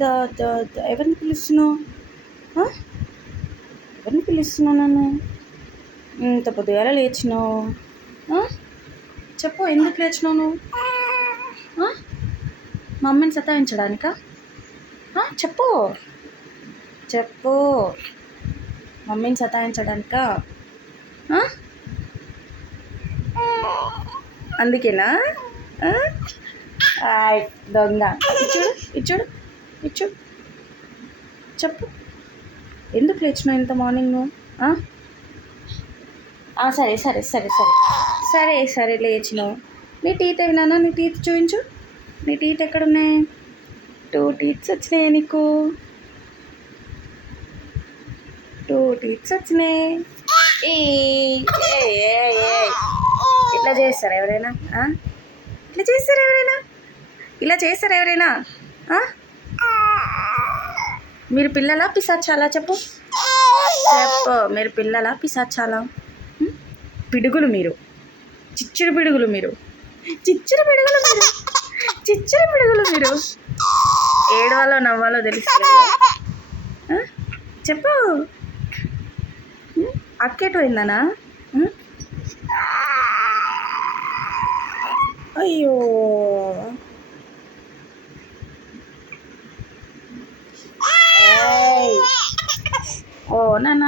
దా దా దా ఎవరిని పిలుస్తున్నావు? ఎవరిని పిలుస్తున్నావు నన్ను? ఇంత పొద్దుగాల లేచినావు? చెప్పు, ఎందుకు లేచినావు నువ్వు? మమ్మీని సతాయించడానికా? చెప్పు చెప్పు, మమ్మీని సతాయించడానికా? అందుకేనా? ఆయ్ దొంగ, ఇచ్చుడు ఇచ్చుడు ఇచ్చుడు. చెప్పు, ఎందుకు లేచినావు ఇంత మార్నింగ్ నువ్వు? సరే సరే సరే సరే సరే సరే లేచినావు. నీ టీత్ ఏమి నాన్న? నీ టీత్ చూపించు. నీ టీత్ ఎక్కడున్నాయి? 2 టీత్స్ వచ్చినాయి నీకు. 2 టీత్స్ వచ్చినాయి. ఇట్లా చేస్తారా ఎవరైనా? ఇట్లా చేస్తారా ఎవరైనా? ఇలా చేస్తారా ఎవరైనా? మీరు పిల్లలా పిశాచాలా? చెప్పు చెప్పు, మీరు పిల్లలా పిశాచాలా? పిడుగులు మీరు, చిచ్చురు పిడుగులు మీరు, చిచ్చురు పిడుగులు మీరు, చిచ్చురు పిడుగులు మీరు. ఏడవాలో నవ్వాలో తెలుస్తుంది. చెప్పు, అక్కేటు పోయిందనా? అయ్యో, ఓ నాన్న